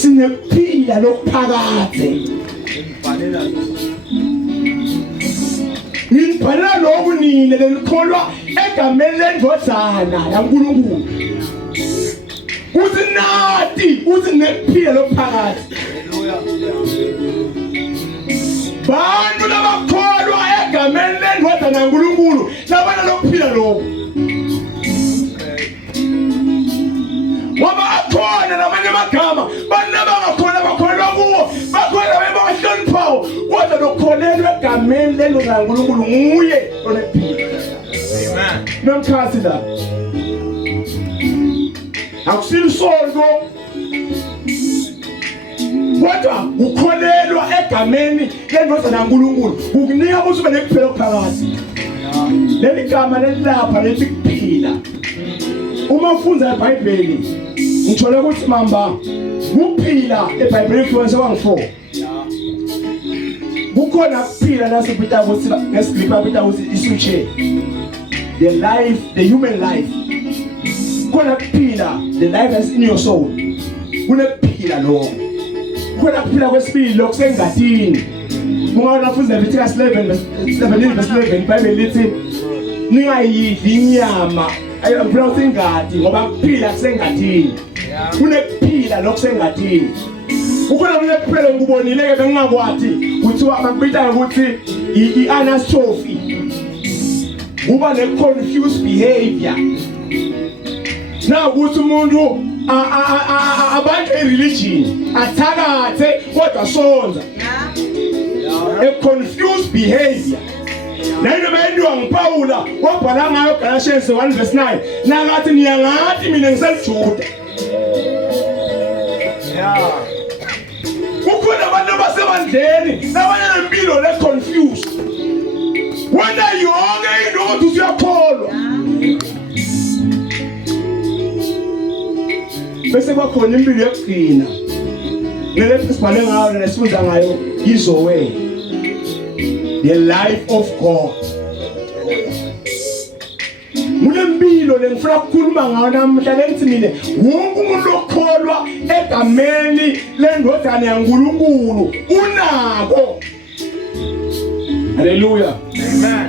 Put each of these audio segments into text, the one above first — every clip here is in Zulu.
sinephila lokuphakade. Ngibhala lokhu nini lelikholwa egameni lendodana yaNkulunkulu. Uthi nathi uthi nephila lokuphakade. Bantu labakholwa egameni lendodana yaNkulunkulu labana lokuphila lokhu. Ngoba akhona namanye amagama banabangakholwa bakholwa kuwo bakholwa bebahloniphayo kodwa lokholelwa egameni lendodana yaNkulunkulu nguye onephila. Amen. Nomkhasi la akusile sonto kodwa ukholelwa egameni lendodana yaNkulunkulu ukunika ukuthi ube nekuphila okuphakathi. Leli gama lelapha lethi kuphila. Uma ufunda iBhayibheli ngithola ukuthi mamba kuphila eBhayibheli kufanele wangu4. Kukhona kuphila nasipita ukuthi ngesigripa kupita ukuthi isuche. The life, the human life. Kukhona kuphila, the life that's in your soul. Kunephila lo. Kukhona kuphila kwesibili lokusengatini. Ungaona futhi Leviticus 11:11 iBhayibheli lithi ningayidli inyama ayifuna usengadi ngoba kuphila kusengadini. Kunephila lokusengadini. Ukhona kunephila ngikubonile ke bengingakwathi kuthiwa abakubita ukuthi i-anastrophe. Kuba ne-confused behavior. Now ukuthi umuntu abantu e-religion athakathe kodwa sonza. A confused behavior. Nayilo bayendiwa nguPaula wabhala ngayo Galatians 1:9 nakathi niyangathi mina ngiselijuda. Kukhona abantu abasebandleni nabanye nempilo le confused. Wena yonke into othi usiyakholwa. Bese kwakhona impilo yokugcina. Nelethi sibhale ngayo nesifunda ngayo izowe. The life of God. Mulempilo lengifuna ukukhuluma ngayo namhla lengithi mina wonke umuntu okholwa egameni lendodana yaNkulunkulu unako. Hallelujah. Amen.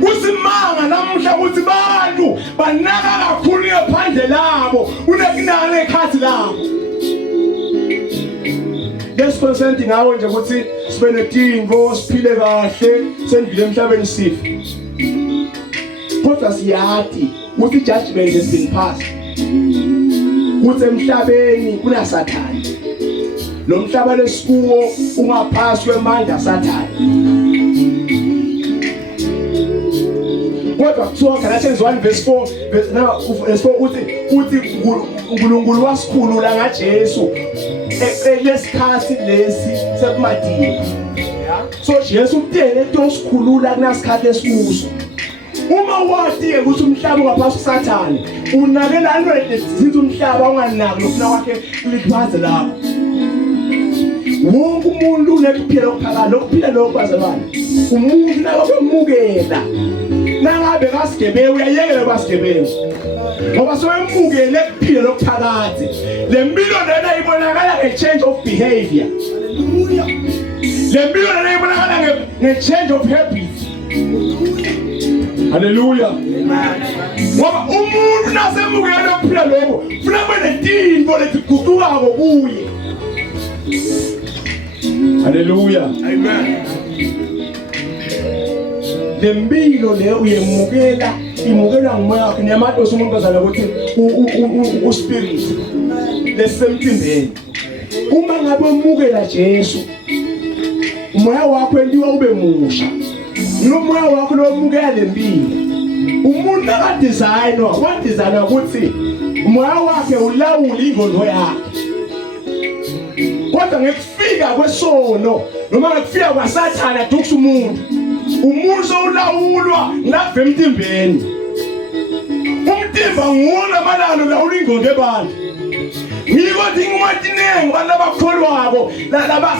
Kusimanga namhla ukuthi bantu banaka kakhulu ngaphandle labo unekunana ekhathi labo. Lesiconsent ngawo nje ukuthi sibe nedingo siphile kahle sendile emhlabeni sife. Kodwa siyathi ukuthi judgment has been passed. Ukuthi emhlabeni kuna Sathane. Lo mhlaba lesikuwo ungaphasi kwemandla Sathane. Kodwa kuthiwa Galatians 1:4 uthi uNkulunkulu wasikhulula ngaJesu lesikhathi lesi sekumadini. So Jesu uthe into osikhulula kunasikhathi esikuso. Uma wathi ukuthi umhlaba ungaphasi kuSathane unakela izinto umhlaba unganaki lokufuna kwakhe litwaze lapho. Wonke umuntu unephila lokuphakala lokuphila lokwazabana. Umuntu nakabemukela nangabe kasigebewu uyayekela kwasigebewu. Ngoba soyemukele kuphila lokuphakathi. Le mpilo lena ibonakala nge-change of behavior. Hallelujah. Le mpilo lena ibonakala nge-change of habits. Hallelujah. Ngoba umuntu nasemukele ukuphila lokho ufuna kube nezinto leziguqukako kuye. Hallelujah. Amen. Le mpilo le uyemukela imukela ngumoya wakhe nemadosi umuntu ozala ukuthi uspirit lesemtimbeni. Uma ngabe umukela Jesu umoya wakho endiwa ube musha. Umoya wakho lomukela lempilo. Umuntu akadesigner wadesigner ukuthi umoya wakhe ulawula ingqondo yakhe. Kodwa ngekufika kwesono noma ngekufika kwaSathane adukisa umuntu. Umuntu solawulwa ngapha emtimbeni. Umtimba nguwona malalo la ulingqondo ebani. Ngiko dingumatinengi abantu abakholwako laba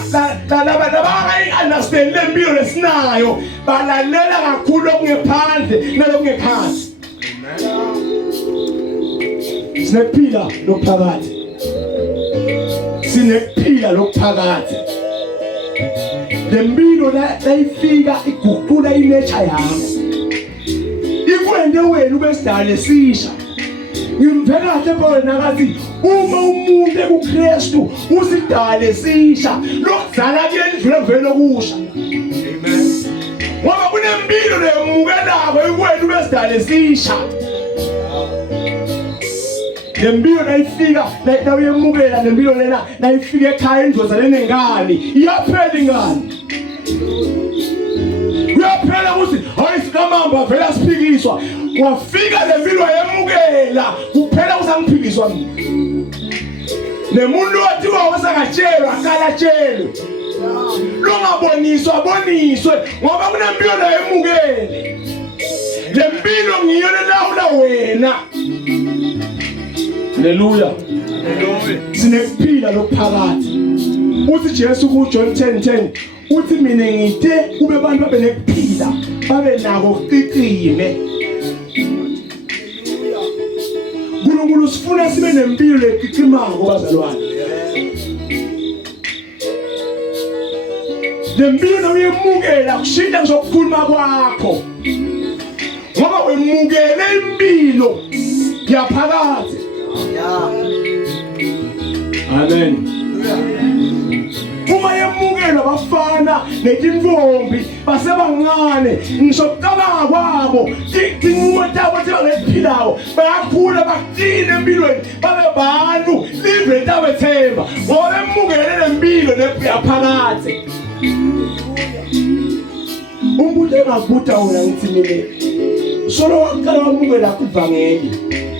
understand lempilo lesinayo balalela kakhulu okungephandle nalokungephansi. Sinephila lokuphakathi. sinekuphila lokuphakathi. Lempilo layifika iguqula inature yakho. Ikwende wena ube sidala esisha. Ngimvela kahle bona ngathi uma umuntu ekuKristu usidala esisha lokuzala kuyendlula vele okusha. Amen. Ngoba kunempilo lemukelako ikwenda ube sidala esisha. Lempilo nayifika nawuyemukela lempilo lena nayifika ekhaya indloza lenengane iyaphela ingane. Kuyaphela ukuthi hayi sikamamba vela siphikiswa. Wafika lempilo yemukela kuphela usangiphikiswa mina. Nemuntu othi wasakatshelwa akala tshelwe. Longaboniswa aboniswe ngoba kunempilo yemukele. Lempilo ngiyo lelawula wena. Hallelujah. Sinekuphila lokuphakathi. Uthi Jesu ku John 10:10 uthi mina ngide kube abantu babe nekuphila babe nako ukuqiqime. Nkulunkulu sifuna sibe nempilo eqiqimako bazalwane. Lempilo uyemukela kushintsha ngizokukhuluma kwakho. Ngoba wemukele impilo yaphakathi. Amen. Uma yemukela bafana netintombi basebancane ngisho kucabanga kwabo tinqwetabo bangephilayo bayakhula baqine empilweni babe bantu live into abethemba ngoba bemukele lempilo yaphakathi. Umuntu engakubuta wena ngithi mina solo waqala wamukela kuvangeli.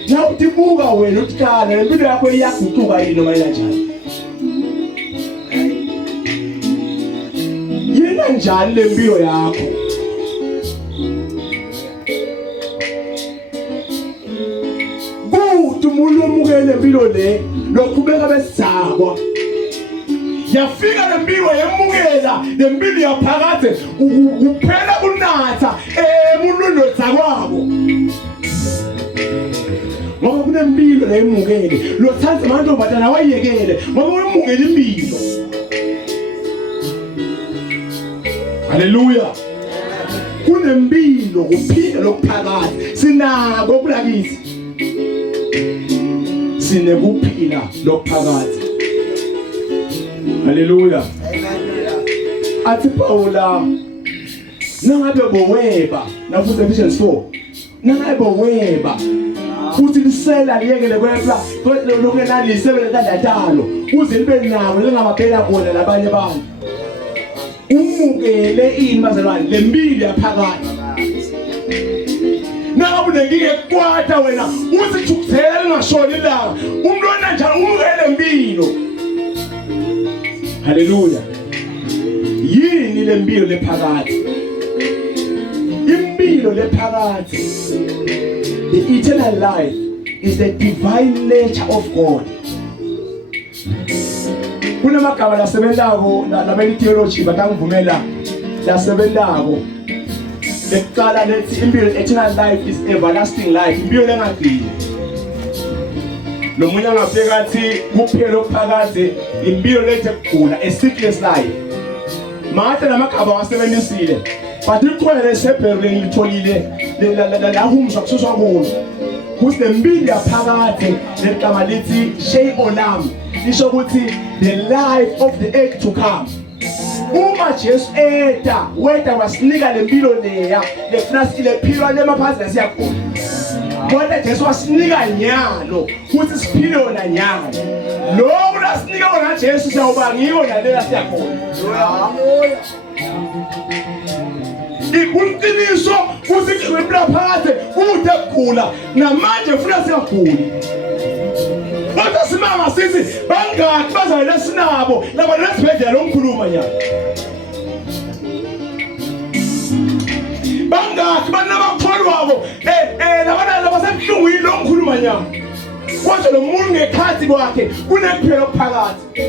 Na utibuka wena uthikala lempilo yakho iyaguquka yini noma kanjani? Yena njani lempilo yakho? Kuthi umuntu omukele impilo le loqhubeka besizakwa. Yafika lempilo yemukela lempilo yaphakathi kuphela kunatha emuntu lozakwabo. Ngoba kunempilo la emukele lothatha abantu badala wayekele ngoba wemukele impilo. Hallelujah. Kunempilo kuphila lokuphakathi sinako kulakisi. Sinekuphila lokuphakathi. Hallelujah. Athi Paula nangabe boweba na futhi Ephesians 4 nangabe boweba futhi lisela liyekele kwepha lokungenalisebele kandatalo uze libe nawo lengamaphela khona labanye abantu. Umukele imazalwane lempilo yaphakathi. Nangabe unenkinga ekwata wena uthi thukuthela lingashoni la umntwana njalo umukele impilo. Hallelujah. Yini lempilo lephakathi? Impilo lephakathi, the eternal life, is the divine nature of God. Kunamagama lasebenzako labeli theology batangivumela lasebenzako leqala lethi impilo eternal life is everlasting life, impilo engapheli. Lo munye angafika athi kuphela lokuphakathi impilo lethe kugula, a sickness life. Mathe namagama wasebenzisile but iqwele seBerlin litholile la humsha kususwa kulo kuthi lempilo yaphakathi legama lithi shay olam lisho ukuthi the life of the age to come. Uma Jesu weta wasinika lempilo leya lefuna silephilo lemaphansi lesiyakhona. Kodwa Jesu wasinika nyalo ukuthi siphile ona nyalo. Lokho lasinika bona Jesu siyawuba ngiko nalela siyakhona. Ikunqiniso ukuthi impilo phakathi kude kugula namanje ufuna singaguli. Kodwa simama sithi bangaki bazayela sinabo laba lesibhedlela lomkhuluma nyalo. Bangaki banabakholwabo laba sebuhlungwini lomkhuluma nyalo. Kodwa lo muntu ngekhathi kwakhe kunephelo phakathi.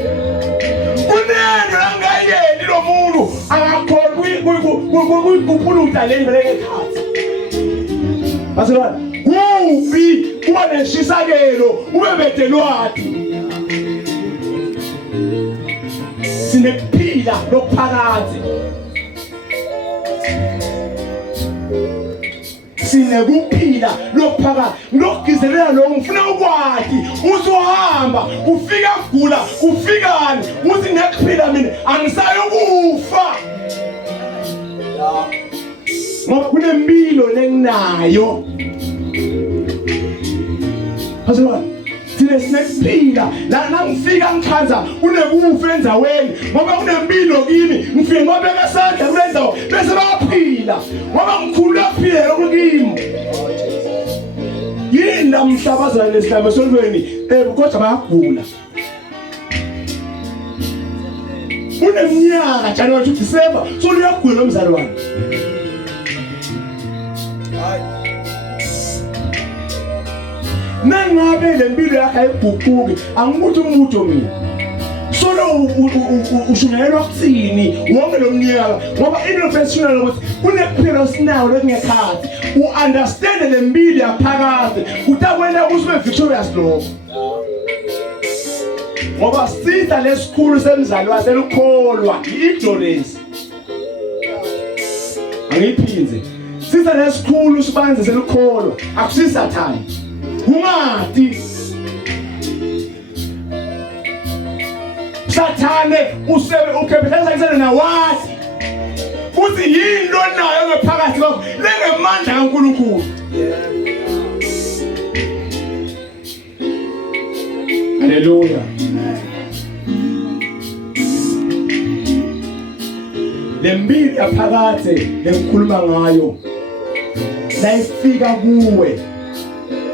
Kunene langayeli lo muntu akakholwi kupuluta le ngeke khathi. Bazalwane, kubi kuba neshisakelo ube bedelwathi. sinekuphila lokuphakathi. Sinekuphila lokuphakathi. Ngizokugizelela lo ngifuna ukwazi uzohamba ufika kugula ufikani uthi ngekuphila mina angisayokufa. Ngoba kunempilo lenginayo. Azwa thina sinekuphila la ngifika ngichaza kunekufa endzaweni ngoba kunempilo kimi ngifike ngobeka isandla kulenzawo bese bayaphila ngoba ngikhulu yaphila lokukimi yini namhlabazana lesihlamba solweni kodwa bayagula. Uneminyaka January to December soluyagula nomzali wami. Nangabe lempilo yakhe ayiguquki angikuthi umuntu mina solo ushunyelwa kuthini wonke lo mnyaka ngoba inofessional ukuthi kunekuphila sinawo lekungekhathi u-understand lempilo yaphakathi utakwena usube victorious lo ngoba sitha lesikhulu semzali waselukholwa i-ignorance. Angiphinze sitha lesikhulu sibanze selukholwa akusisathani Kumati Sathane usebe ukepheleza isene na wathi uthi yinto nayo ngephakathi kwakho lengemandla kaNkulunkulu. Haleluya. Lembili yaphakathi lengikhuluma ngayo la ifika kuwe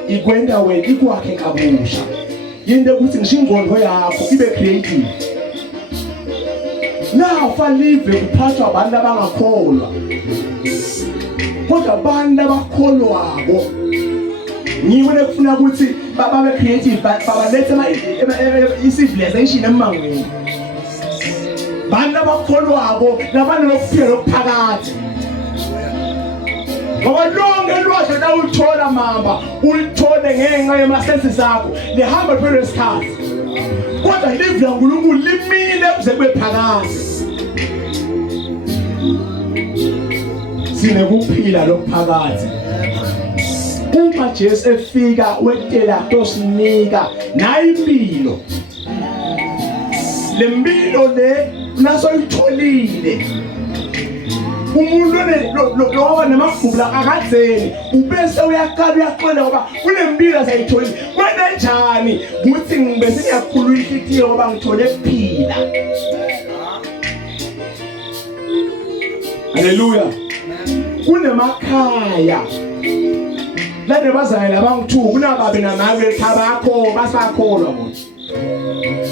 ikwenda wena ikwakhe kabusha yinde ukuthi ngisho ingqondo yakho ibe creative. Nafa live kuphathwa abantu abangakholwa kodwa abantu abakholwako ngiwe nekufuna ukuthi babe creative babalethe i-civilization emangweni. Abantu abakholwako nabantu lokuphila lokuphakathi ngoba lonke lwakhe lawuthola mamba ulithole ngenxa yemasenses akho lihamba phela lesikhathi kodwa live laNkulunkulu limile kuze kube phakathi. Sinekuphila lokuphakathi. Uma Jesu efika wetela tosinika nayo impilo lempilo le nasoyitholile umuntu lo namagula akadzeni ubese uyaqala uyaqonda ngoba kunempilo asayitholile kwena njani ukuthi ngibese ngiyakhulula inhliziyo ngoba ngithole ukuphila. Haleluya. Kunemakhaya la nebazali labangithu kunababe namabe thabakho basakholwa bona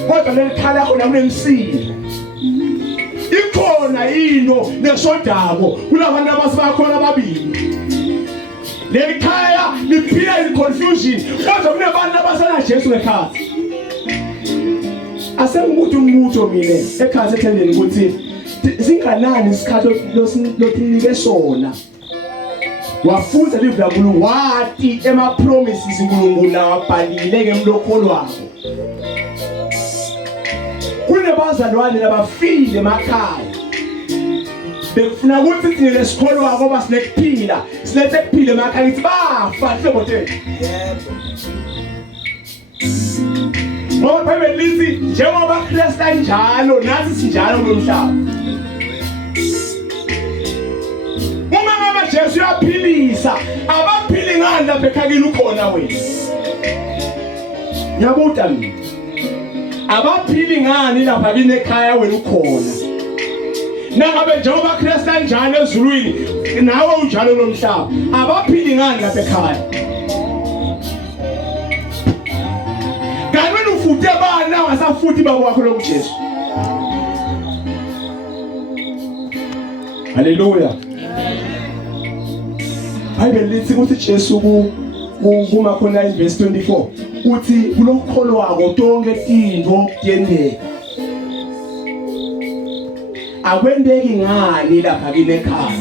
kodwa lelikhala lakho nakunemsini ikhona yino nesodako kulabantu abasebakhona ababili. Lelikhaya liphila i-confusion kodwa kunabantu abasana Jesu ekhaya. Asengibuthi umuntu mina ekhaya sethendeni ukuthi singanani isikhathi lokunike sona wafunza live laNkulunkulu wathi ema-promises uNkulunkulu lawabhalile ngemlokolo wakho. Kunebazalwane labafile emakhaya bekufuna ukuthi thina lesikolo wako basinekuphila silethe kuphila emakhaya ithi bafa hlobo tethu. Ngoba Bible lithi njengoba Kristu njalo nathi sinjalo kulomhlaba. Uma ngabe Jesu uyaphilisa abaphili ngani lapha ekhakeni ukhona wena. Ngiyabuta mina abaphili ngani lapha kini ekhaya wena ukhona. Nangabe njengoba Kristu njalo ezulwini nawe unjalo nomhlaba abaphili ngani lapha ekhaya. Kanti ufute bana wasafuthi babo wakho lo Jesu. Haleluya. Bible lithi ukuthi Jesu kuma khona in verse 24 uthi kulokholo wako tonke into kuyendeka. Akwendeki ngani lapha kini ekhaya.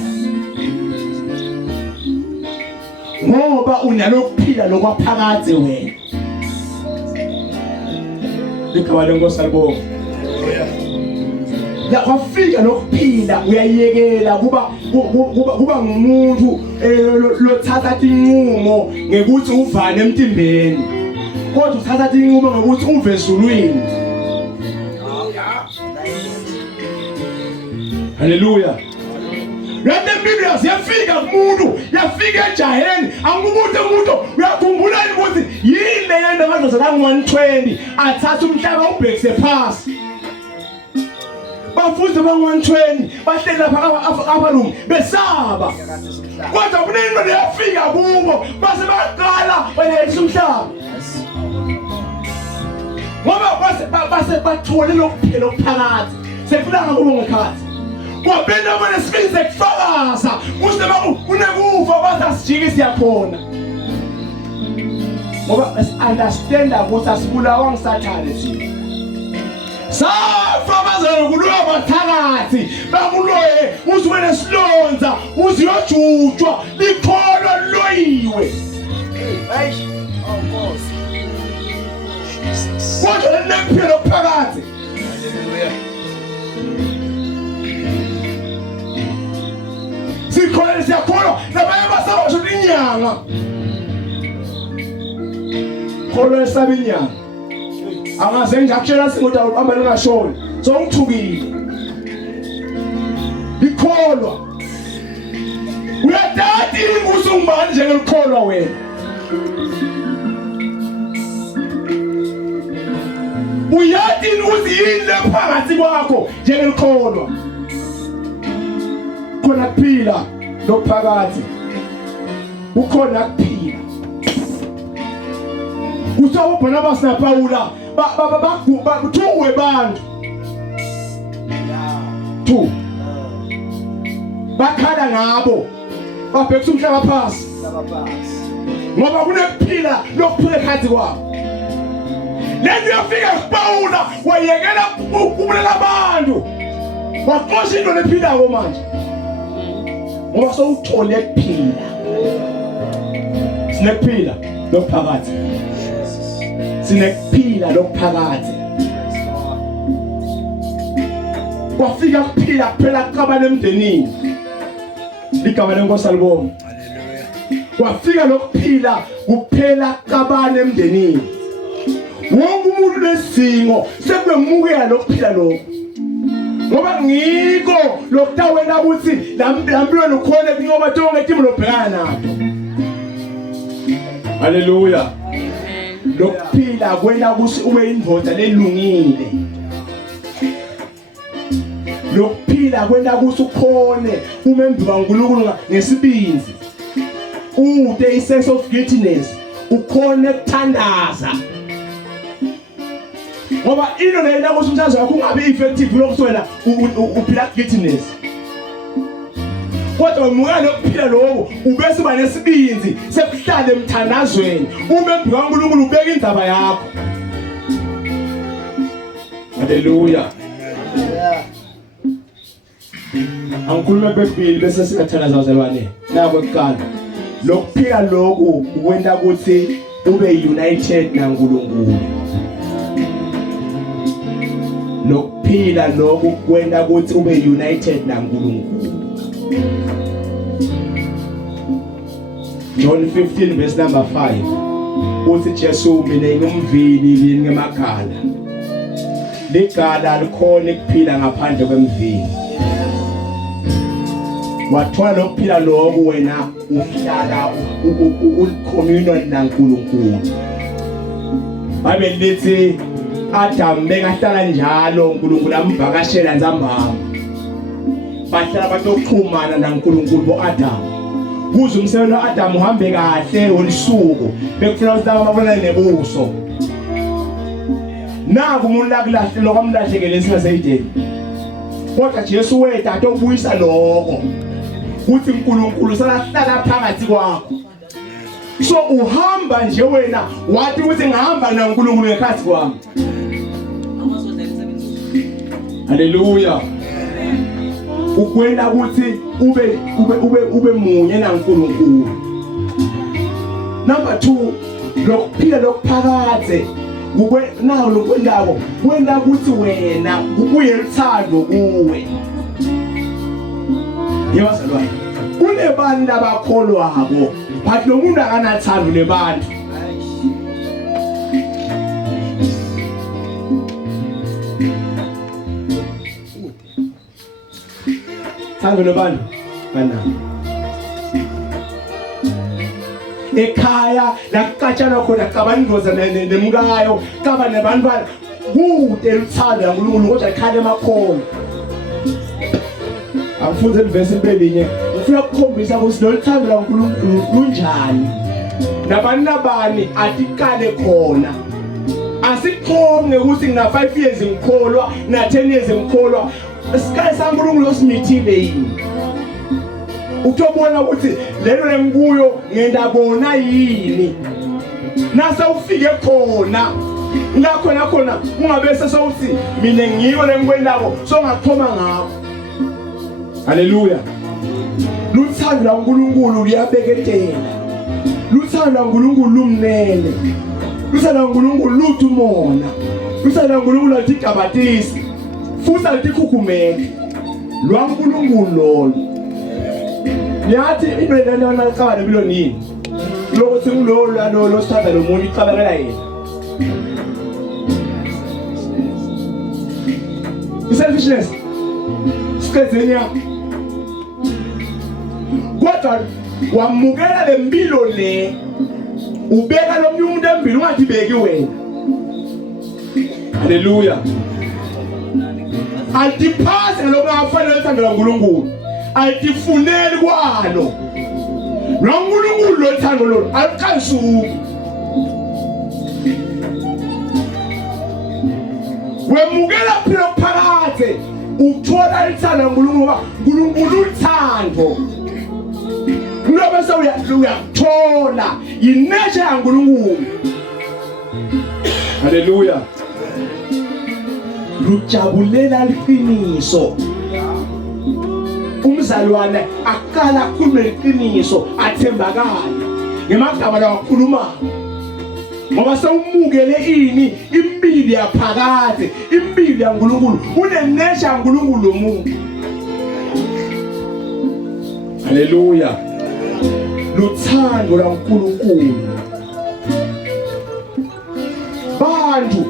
Ngoba unalokuphila lokwaphakathi wena. Likhawa lenkosi salibonga. la kwafika nokuphila uyayekela kuba ngumuntu lothatha inqumo ngekuthi uvane emtimbeni kodwa uthatha inqumo ngekuthi uve ezulwini. Hallelujah. Lento impilo yafika kumuntu, yafika ejaheni, angikubuthi umuntu uyakhumbula ukuthi yini le yento ngazo zangu120 athatha umhlaba ubhekise phansi. Bafuthi bang120 bahleli lapha abalungu besaba. Kodwa kunento leyafika kubo base baqala bayekisa umhlaba. Ngoba base bathole lokuphela okuphakathi. Sefuna ngakho ngekhathi. Kwabena manje sifize kufakaza kuze kunekufa basasijike siyakhona. Ngoba understand ukuthi asibulawa ngisathane thina. Safa bazalo kuloya bathakathi bakuloye uzuwe nesilonza uziyojujwa likholwa loyiwe. Hayi Nkosi. Kodwa nekuphela okuphakathi. Haleluya. Sikholwa siyakholwa nabanye basabasho inyanga. Kholwa esaba inyanga. Angaze ngakutshela singoda uhamba lingashoni. Songithukile. Likholwa. Uyadati inguso ngibani njengelikholwa wena. Uyati ukuthi yini lephakathi kwakho njengelikholwa. Khona kuphila lokuphakathi. Ukhona kuphila. Usawu Barnabas na Paula bathuwe bantu. Two. Bakhala ngabo. Babhekisa umhlaba phansi. Ngoba kunekuphila lokuphila ekhaya kwabo. Lento yafika kuPaula wayekela ukubulela abantu. Waqosha into lephilayo manje. Ngoba sowuthole ukuphila. Sinekuphila lokuphakathi. Sinekuphila lokuphakathi. Kwafika kuphila kuphela kuqabana emndenini. Ligama lenkosi alibonga. Haleluya. Kwafika lokuphila kuphela kuqabana emndenini. Wonke umuntu lesingo sekwemukela lokuphila lokho. Ngoba ngiko lokutawena ukuthi lampilo lokhona kunyoba tonke etimo lobhekana nato. Haleluya. Lokuphila kwena ukuthi ube indvodza lelungile. Lokuphila kwena ukuthi ukhone umembi kaNkulunkulu ngesibinzi. Ude sense of guiltiness, ukhone ukuthandaza. Ngoba into lena ukuthi umthandazo wakho ungabe effective lokho wena uphila guiltiness. Kodwa umuka lokuphila lokho ubese uba nesibinzi sekuhlala emthandazweni umembi kaNkulunkulu ubeka indaba yakho. Haleluya. Angikhuluma bebili bese singathandaza uzalwane. Nabo kuqala. Lokuphila lokho ukwenda ukuthi ube united naNkulunkulu. Lokuphila lokho kwenda ukuthi ube united naNkulunkulu. John 15 verse number 5. Uthi Jesu mina ngumvini yini ngemagala. Ligala likhona ukuphila ngaphandle kwemvini. Wathola lokuphila lokho wena uhlala ucommunion naNkulunkulu. Bible lithi Adam bekahlala njalo uNkulunkulu amvakashela nzambama. Bahlala batoxhumana naNkulunkulu boAdam. Kuze umsebenzi waAdam uhambe kahle olisuku bekufuna ukuthi ababona nebuso. Naku umuntu lakulahle lokwamlahlekele singaseyideni. Kodwa Jesu wethu atobuyisa lokho. Uthi uNkulunkulu salahlala phakathi kwakho. So uhamba nje wena wathi ukuthi ngihamba naNkulunkulu ngekhathi kwami. Haleluya. Ukwenda ukuthi ube munye naNkulunkulu. Number 2, lokuphila lokuphakathi nawo lokwendako kwenda ukuthi wena kubuye lithando kuwe. Yewazalwane kunebantu abakholwabo but lo muntu akanathando nebantu. Thando nebantu bana ekhaya la kucatshana khona kabandoza nemkayo kaba nebantwana kude lithando yaNkulunkulu kodwa ekhaya emakhona. Afunze ivesi elinye ufuna ukukhombisa ukuthi lo thando laNkulunkulu lunjani nabani atikale khona. Asikhonge ukuthi ngina 5 years ngikholwa na 10 years ngikholwa. Isikhathi saNkulunkulu osimithile yini utobona ukuthi lelo lengikuyo ngendabona yini nase ufike khona ngakhona ungabese sowuthi mina ngiyo lengikwendabo songaxhoma ngakho. Haleluya. Luthando laNkulunkulu liyabeketela. Luthando laNkulunkulu lumnene. Luthando laNkulunkulu luthi umona. Luthando laNkulunkulu luthi gabatisi. Futhi alikhukhume. LwaNkulunkulu lolo. Ngiyathi into lena licaba nempilo nini? Lokuthi ngilolo lo sithanda lo muntu icabekela yena. Selfishness. Sikhezenya. Kodwa wamukela lempilo le ubeka lo muntu empilo ungathi beki wena. Haleluya. Altiphase lo ngafanele uthando laNkulunkulu. Altifuneli kwalo. LwaNkulunkulu lo thando lo aliqansuki. Wemukela phela phakathi uthola ithando laNkulunkulu ngoba uNkulunkulu uthando. Ngoba uyathola ineche yaNkulunkulu. Haleluya. Lujabulela iqiniso. Umzalwane akala khulume iqiniso athembakala ngemagama lawakhuluma ngoba sewumukele ini impilo yaphakade impilo yaNkulunkulu unenesha yaNkulunkulu lo muntu. Haleluya. Luthando laNkulunkulu bantu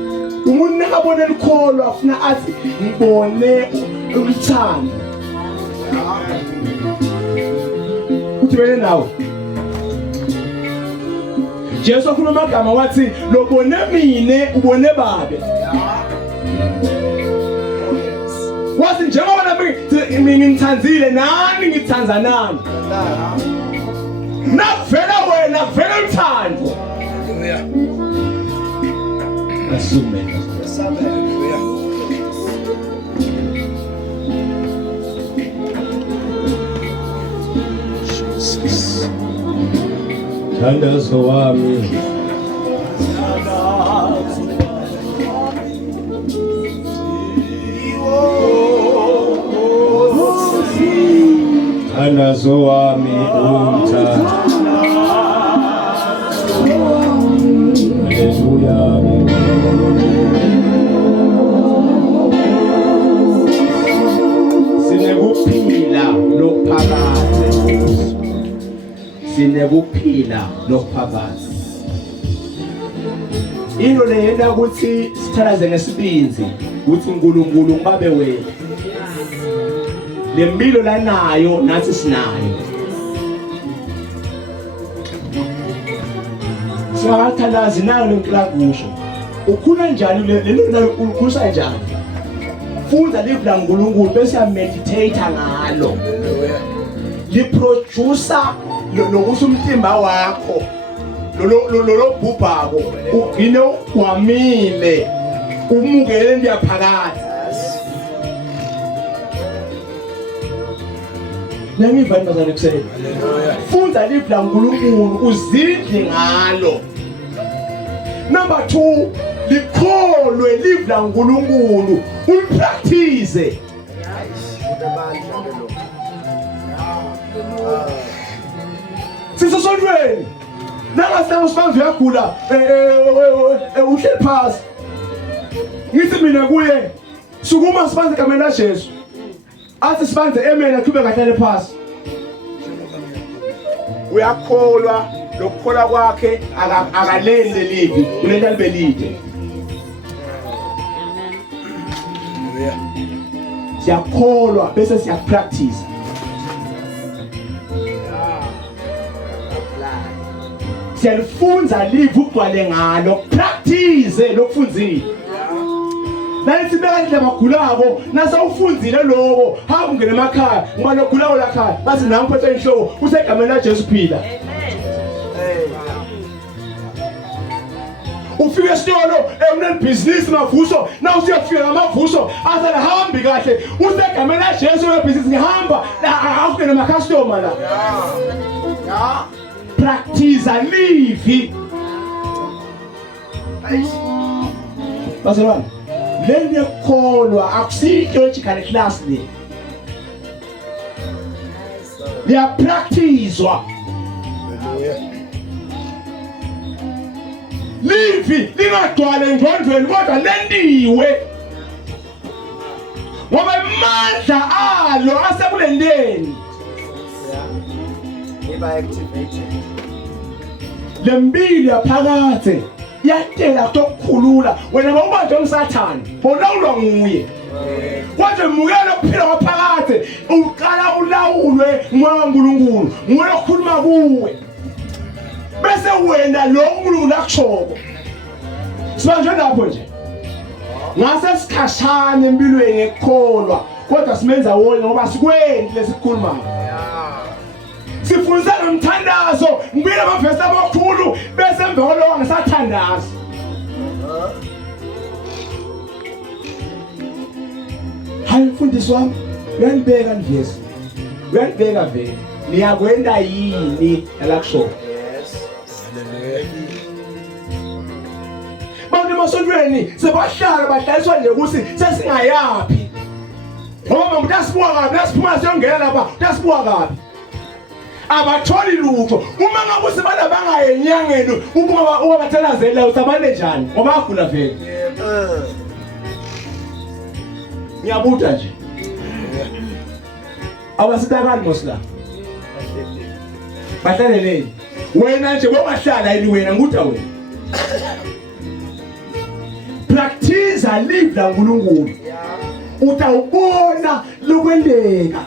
umuntu nakabona likholwa afuna athi ngibone uthando. Uthi wena nawe Jesu ukhuluma amagama wathi lobone mine ubone babe. Wathi njengoba mina ngithanzile nani ngithanza nami. Nakuvela wena kuvela uthando. Haleluya. Asumela. Haleluya. Thandazo wami thandazo wami umthando. Haleluya. Sinekuphila lophakathi. Sinekuphila lophakathi. Into leyenda ukuthi sithalaze ngesibinzi ukuthi uNkulunkulu ngabe wena. Lempilo lanayo nathi sinayo. Singathalazi nayo lempilo kusho. Ukhula njani lelo ukhusa njani? Funda live la uNkulunkulu bese ya meditate ngalo. Liproducer lokuthi umtimba wakho lo bhubhako ugcine ugwamile umukele ndiyaphakathi. Namiva imazana kusela. Funda live la uNkulunkulu uzindle ngalo. Number 2, likholwe live la uNkulunkulu ulipractice. Sisosondweni nangasitanga usibanzi uyagula uhleli phasi ngithi mina kuye sukuma sibanzi egameni laJesu athi sibanzi amen aqhubeka kahlale phasi uyakholwa lokukholwa kwakhe akaleli lelivi kulento libelide siyakholwa bese siyapractice siyalifunza live ugcwale ngalo practice lokufunzile nayithi beka bagulako nasawufunzile lokho hamba ungena emakhaya ngoba lokugulawo la khaya bathi nangu phethe inhloko usegameni laJesu phila ufike esitolo unebhizinisi mavuso na usiyafika ngamavuso asala hambi kahle usegameni laJesu webhizinisi ngihamba akufike nama customer la practice live bazalwane leni yakholwa akusiyo theological class le liya practicewa livi lingagcwala engqondweni kodwa lendiwe ngoba amandla alo asekulendeni iba activated lembili yaphakathe yatela ukukhulula wena mawubanjwe umsathane bolawulwa nguye kwathi mukela ukuphila kwaphakathe uqala ulawulwe nguye kaNkulunkulu nguye okhuluma kuwe bese wena lo uNkulunkulu akushoko sibanjwe lapho nje ngase sikhashana empilweni ekukholwa kodwa simenza wona ngoba sikwendi lesikhulumayo sifundisa nomthandazo ngibile amavesi amakhulu bese emva kwalokho ngisathandaza hayi mfundisi wami uyalibeka livesi uyalibeka vele niyakwenda yini alakusho bantu emasontweni sebahlala bahlaliswa nje ukuthi sesingayapi ngoba umuntu asibuka kabi nasiphuma siyongena lapha utasibuka kabi abatholi lutho uma ngabe usibala bangayenyangeni uba bathelazela usabane njani ngoba agula vele ngiyabuta nje awasitakani mosla bahlaleleni wena nje bobahlala yini wena ngutha wena practice live la uNkulunkulu utawubona lokwendeka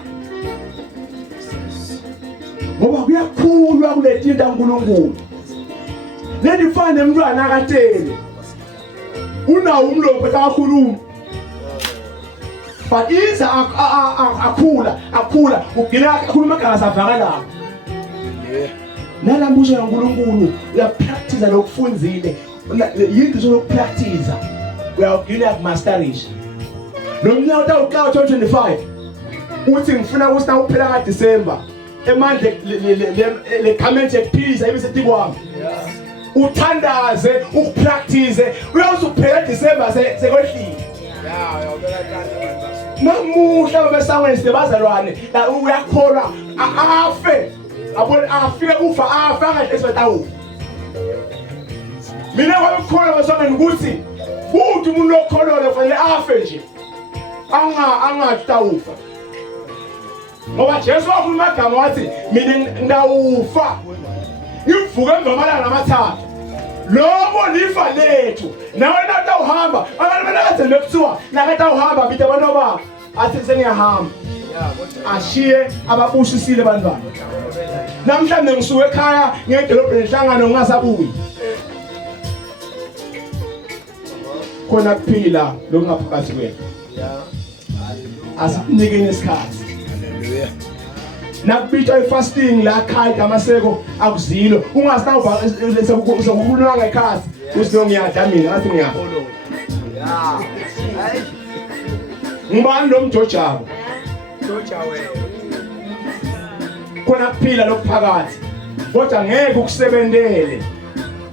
ngoba kuyakhulwa kuletinto kaNkulunkulu lelifana nemntwana akatele unawo umlomo akakhuluma but iza akhula ugila akhuluma ngasavakala nalambuzo kaNkulunkulu uyapractice lokufunzile yinto zokupractice uyagila kumasterisha nomnyaka uqala 2025 uthi ngifuna ukuthi uphela ka December emandla le comment ekuphilisa imisethi kwami uthandaze ukupractice uyozuphela December sekwehlile namuhla besawenze sebazalwane la uyakholwa afe abone afike ufa afa kahle esibatawu mina kwakholwa besongena ukuthi uthi umuntu lokholwa kufanele afe nje angathi tawufa ngoba Jesu wakhuluma igama wathi mina ngawufa ngivuke emva kwamalanga amathathu lobo lifa lethu nawe nathi uhamba abantu benakathi bekuthiwa nakathi uhamba bithi abantu baba athi sengiyahamba ashiye ababushisile abantwana namhlanje ngisuke ekhaya ngedolobheni enhlangano ngingasabuyi khona kuphila lokungaphakathi kwethu asinikeni isikhathi nakubitha ifasting la khaya amaseko akuzilo ungasitawuba sokukhuluma ngekhasi usizo ngiyadla mina athi ngiyakholwa ngibani lo mjojabo khona kuphila lokuphakathi kodwa ngeke ukusebenzele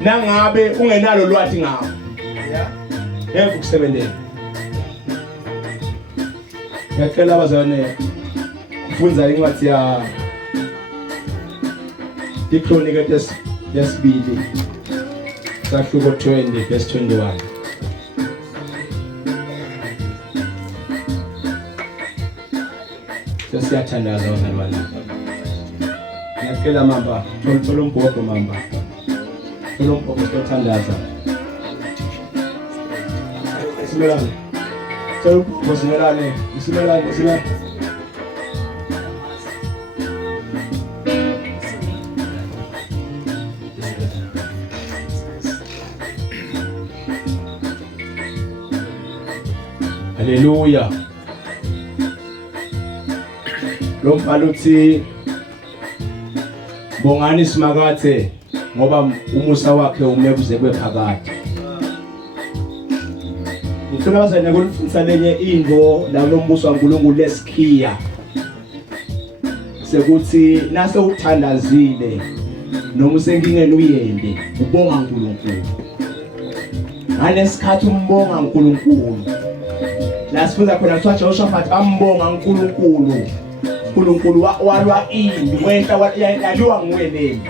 nangabe ungenalo lwathi ngawo ngeke ukusebenzele ngiyacela abazalwane kufunza incwadi ya Deuteronomy yesibili sahluko 20 verse 21. Sesiyathandaza bazalwane. Ngiyacela mamba, thola umbhobho mamba. Thola umbhobho siyothandaza. Simelane. Thola umbhobho simelane. Simelane. Haleluya. Lo mbhalo uthi bongani simakathe ngoba umusa wakhe umekuze kwephakade. Ngifuna bazane kulifundisa lenye into la nombuso kaNkulunkulu lesikhiya. Sekuthi nase uthandazile noma usenkingeni uyende ubonga uNkulunkulu. Ngalesikhathi umbonga uNkulunkulu. La sifuza khona kuthiwa Jehoshaphat ambonga uNkulunkulu. uNkulunkulu walwa impi wehla yaliwa nguweneni.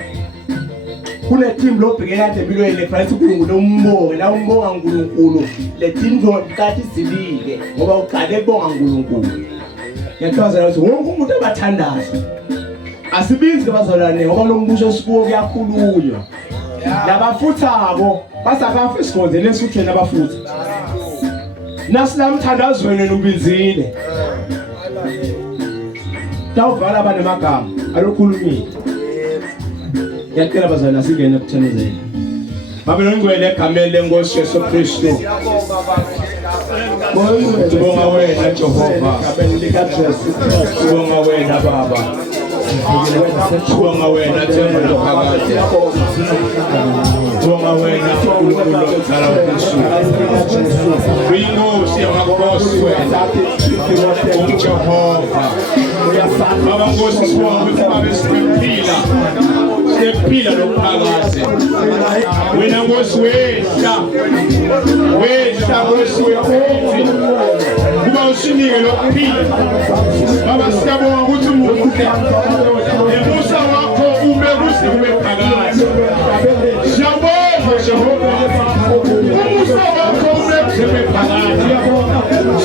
Kule team lobheke kade empilweni lefanele uNkulunkulu umbonge la umbonga uNkulunkulu le team kathi silike ngoba uqale kubonga uNkulunkulu. Ngiyathokoza ukuthi wonke umuntu abathandaza. Asibizi bazalwane ngoba lo mbuso sikuwo kuyakhulunywa. Labafuthako basakafa isikhonze lesuthweni abafutha. Nasilamthandazweni ubizile. Tawuvala abanemagama alokhulumile. Ngiyacela bazalwane asingene ekuthandazeni. Babe nongcwele egameni leNkosi Jesu Kristu. Sibonga wena Jehova. Sibonga wena Baba. Sibonga wena Themba lophakade. Sibonga wena uNkulunkulu omdala wezulu. Uyinkosi yamakhosi wena. UJehova. Baba Nkosi sibonga ukuthi babe siphila. Siphila lophakade. Wena Nkosi wehla. Wehla Nkosi wethu. Kuba usinike lokuphila. Baba siyabonga ukuthi umuhle. Emusa wakho ume kuze kube phakade. Siyabonga Jehova. Umusa wakho ume kuze kube phakade.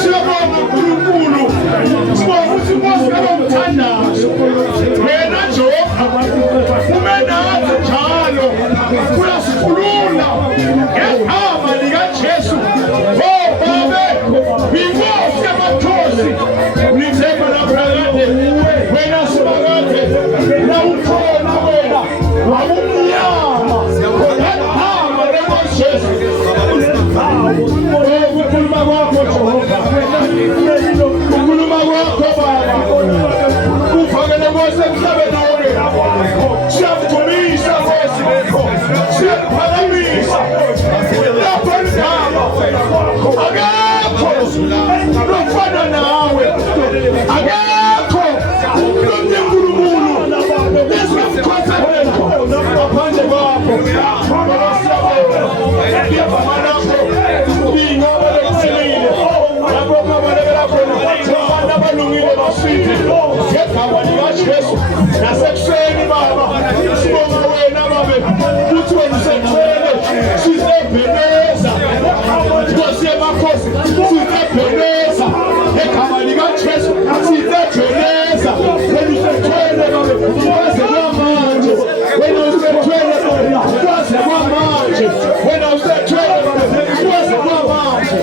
Siyabonga uNkulunkulu. Sibonga ukuthi Nkosi kamthandazo. Wena Jehova. Umena njalo. Uyasikhulula. Ngegama lika Jesu. Oh Baba. Inkosi yamakhosi. Ulithemba laphakade. Wena simakade. La ukhona wena. Wawumnyama. Ngegama lika Jesu. Ukukhuluma kwakho Jehova. Ukukhuluma kwakho Baba. Ufakele Nkosi emhlabeni wonke. Siyakudumisa Nkosi. Siyakuphakamisa. Lapho ndaba. Akekho lofana nawe. Akekho lomnye uNkulunkulu. Esikhathi wena ngaphandle kwakho. Ngiyabonga lapho. Ingaba leqhelile. Lapho babalekela khona. Abalungile basithi. Ngegama lika Jesu. Nasekuseni Baba. Sibonga wena Baba. Uthi wena usekuseni. Sizebheneza. Nkosi yamakhosi. Sizebheneza. Ngegama lika Jesu. Sizebheneza. Wena usekuseni Baba. Kwaze kwamanje. Wena usekuseni Baba. Kwaze kwamanje. Wena usekuseni Baba. Kwaze kwamanje.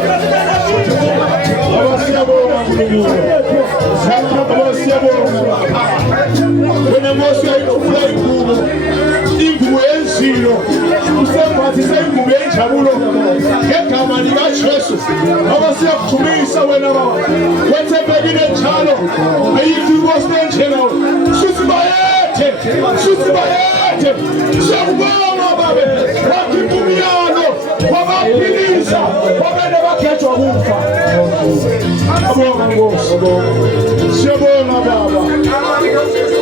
Baba siyabonga uNkulunkulu. Baba siyabonga. Wena Nkosi ayikufuna inkulu. Ingubo yenzilo. Usembathise ingubo yenjabulo. Ngegama lika Jesu. Baba siyakuthumisa wena Baba. Wethembekile njalo. Ayikho inkosi enjena. Susibayethe. Susibayethe. Siyakubonga Baba. Wakhipha umyalo. Wabaphilisa. Wabene bakhethwa kufa. Siyabonga Nkosi. Siyabonga Baba.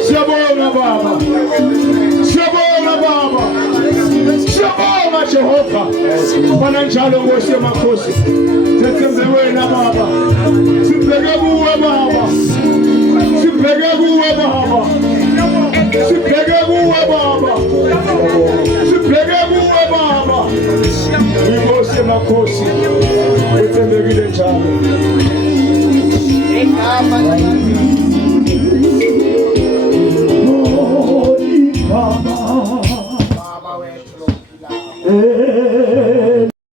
Siyabonga Baba. Siyabonga Baba. Siyabonga Jehova. Fana njalo Nkosi yamakhosi. Sethembe wena Baba. Sibheke kuwe Baba. Sibheke kuwe Baba. Sibheke kuwe Baba. amakhosi uthembekile njalo. Igama